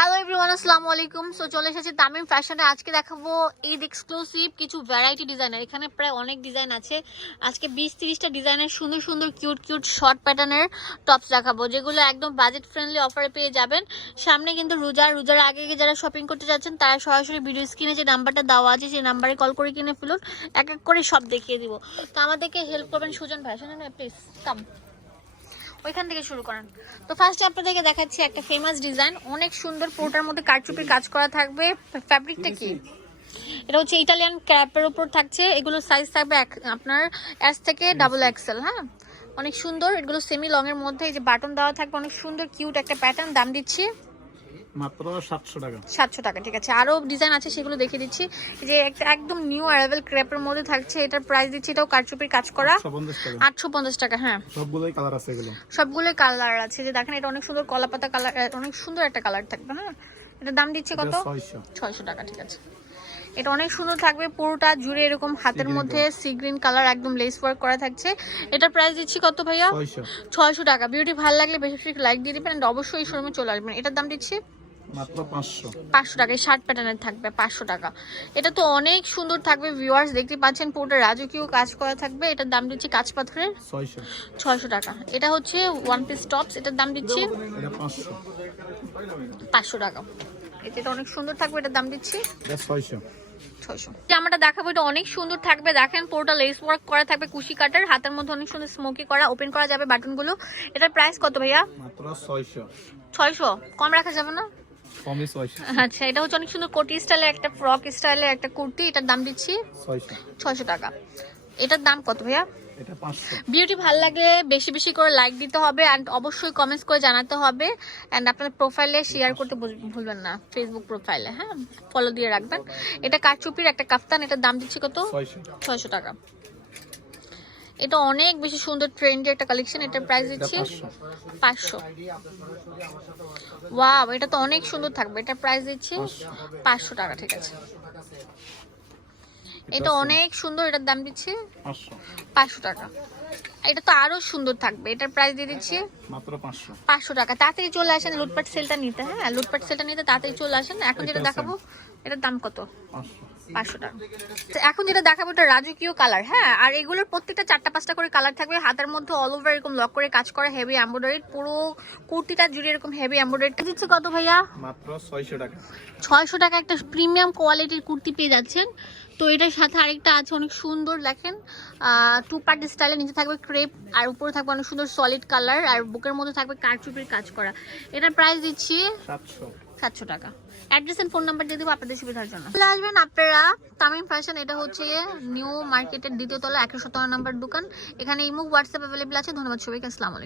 Hello everyone আসসালামু আলাইকুম so চলে এসেছি তামিম ফ্যাশনে আজকে দেখাবো ঈদ এক্সক্লুসিভ কিছু ভ্যারাইটি ডিজাইনের এখানে প্রায় অনেক ডিজাইন আছে। আজকে বিশ তিরিশটা ডিজাইনের সুন্দর সুন্দর কিউট কিউট শর্ট প্যাটার্নের টপস দেখাবো, যেগুলো একদম বাজেট ফ্রেন্ডলি অফারে পেয়ে যাবেন। সামনে কিন্তু রোজার রোজার আগে যারা শপিং করতে যাচ্ছেন, তারা সরাসরি ভিডিও স্ক্রিনে যে নাম্বারটা দেওয়া আছে, সেই নাম্বারে কল করে কিনে ফেলুন। এক এক করে সব দেখিয়ে দিব। তো আমাদেরকে হেল্প করবেন সুজন ভাই। প্লিজ কাম ওইখান থেকে শুরু করেন। তো ফার্স্টে আপনাদেরকে দেখাচ্ছি একটা ফেমাস ডিজাইন অনেক সুন্দর পুরোটার মধ্যে কারচুপির কাজ করা থাকবে। ফ্যাব্রিকটা কি? এটা হচ্ছে ইটালিয়ান ক্র্যাপের উপর থাকছে। এগুলো সাইজ থাকবে আপনার এস থেকে ডাবল এক্সেল হ্যাঁ? অনেক সুন্দর। এগুলো সেমি লং এর মধ্যে এই যে বাটন দেওয়া থাকবে। অনেক সুন্দর কিউট একটা প্যাটার্ন দাম দিচ্ছি। মাত্র সাতশো টাকা। সাতশো টাকা ঠিক আছে। আরও ডিজাইন আছে সেগুলো দেখে দিচ্ছি। যে একটা একদম নিউ অ্যারাইভেল ক্র্যাপের মধ্যে থাকছে এটার প্রাইস দিচ্ছি এটাও কারচুপির কাজ করা। একশো পঞ্চাশ টাকা। হ্যাঁ। সবগুলোই কালার আছে এগুলো। সবগুলোই কালার আছে। যে দেখেন এটা অনেক সুন্দর কলাপাতা কালার অনেক সুন্দর একটা কালার থাকবে হ্যাঁ। এটা দাম দিচ্ছে কত? ছয়শো। ছয়শো টাকা ঠিক আছে। এটা অনেক সুন্দর থাকবে পুরোটা জুড়ে এরকম হাতের মধ্যে সি গ্রিন কালার একদম লেস ওয়ার্ক করা থাকছে। এটার প্রাইস দিচ্ছি কত ভাইয়া? ছয়শো। টাকা। বিউটি ভালো লাগলে বেশি বেশি লাইক দিয়ে দিবেন অবশ্যই শোরুমে চলে আসবেন। এটার দাম দিচ্ছি মাত্র পাঁচশো। পাঁচশো টাকা শার্ট প্যাটার্নের থাকবে পাঁচশো টাকা। এটা তো অনেক সুন্দর থাকবে ভিউয়ার্স দেখতে পাচ্ছেন পুরোটা রাজকীয় কাজ করা থাকবে। এটার দাম দিচ্ছি কাঁচ পাথরের টাকা। এটা হচ্ছে ওয়ান পিস টপস এটার দাম দিচ্ছি এটা টাকা। এটা অনেক সুন্দর থাকবে এটার দাম দিচ্ছি এটা জামাটা দেখাবো এটা অনেক সুন্দর থাকবে। দেখেন পুরোটা লেস ওয়ার্ক করা থাকবে কুশি কাটার। হাতের মধ্যে অনেক সুন্দর স্মোকি করা ওপেন করা যাবে বাটনগুলো এটার প্রাইস কত ভাইয়া? মাত্র ছয়শো। ছয়শো। কম রাখা যাবে না? আচ্ছা এটা হচ্ছে অনেক সুন্দর কোটি স্টাইলের একটা ফ্রক স্টাইলের একটা কুর্তি এটার দাম দিচ্ছি ছয়শো। টাকা। এটার দাম কত ভাইয়া? বিউটি ভালো লাগলে বেশি বেশি করে লাইক দিতে হবে অ্যান্ড অবশ্যই কমেন্টস করে জানাতে হবে অ্যান্ড আপনার প্রোফাইলে শেয়ার করতে ভুল- ভুলবেন না ফেসবুক প্রোফাইলে হ্যাঁ? ফলো দিয়ে রাখবেন। এটা কারচুপির একটা কাফতান এটার দাম দিচ্ছি কত? ছয়শো টাকা। এটা অনেক বেশি সুন্দর ট্রেন্ডি একটা কালেকশন এটার প্রাইস দিচ্ছি পাঁচশো। ওয়াও এটা তো অনেক সুন্দর থাকবে এটার প্রাইস দিচ্ছি পাঁচশো। টাকা ঠিক আছে। এটা অনেক সুন্দর এটার দাম দিচ্ছি পাঁচশো। টাকা। এটা তো আরও সুন্দর থাকবে এটার প্রাইস দিয়ে দিচ্ছি মাত্র পাঁচশো। টাকা। তাড়াতাড়ি চলে আসেন লুটপাট সেলটা নিতে হ্যাঁ? লুটপাট সেলটা নিতে তাড়াতাড়ি চলে আসেন। এখন যেটা দেখাবো এটার দাম কত? পাঁচশো। পাঁচশো টাকা। তো এখন যেটা দেখাবো এটা রাজকীয় কালার হ্যাঁ? আর এগুলোর প্রত্যেকটা চারটা পাঁচটা করে কালার থাকবে। হাতের মধ্যে অল ওভার এরকম লক করে কাজ করা হেভি এম্ব্রয়ডারি পুরো কুর্তিটা জুড়ে এরকম হেভি এম্ব্রয়ডারি দিচ্ছে কত ভাইয়া? মাত্র ছয়শো টাকা। ছয়শো টাকা একটা প্রিমিয়াম কোয়ালিটির কুর্তি পেয়ে যাচ্ছেন। তো এটার সাথে আরেকটা আছে অনেক সুন্দর দেখেন। টু পার্ট স্টাইলে নিচে থাকবে ক্রেপ আর উপরে থাকবে অনেক সুন্দর সলিড কালার আর বুকের মধ্যে থাকবে কারচুপির কাজ করা। এটার প্রাইস দিচ্ছি সাতশো। সাতশো টাকা। অ্যাড্রেস এন্ড ফোন নাম্বার দিয়ে দেবো আপনাদের সুবিধার জন্য। চলে আসবেন আপনারা তামিম ফ্যাশন এটা হচ্ছে নিউ মার্কেটের দ্বিতীয় তলা একশো সতেরো নাম্বার দোকান। এখানে ইমুক হোয়াটসঅ্যাপ অ্যাভেলেবল আছে। ধন্যবাদ সবাইকে, আসসালামু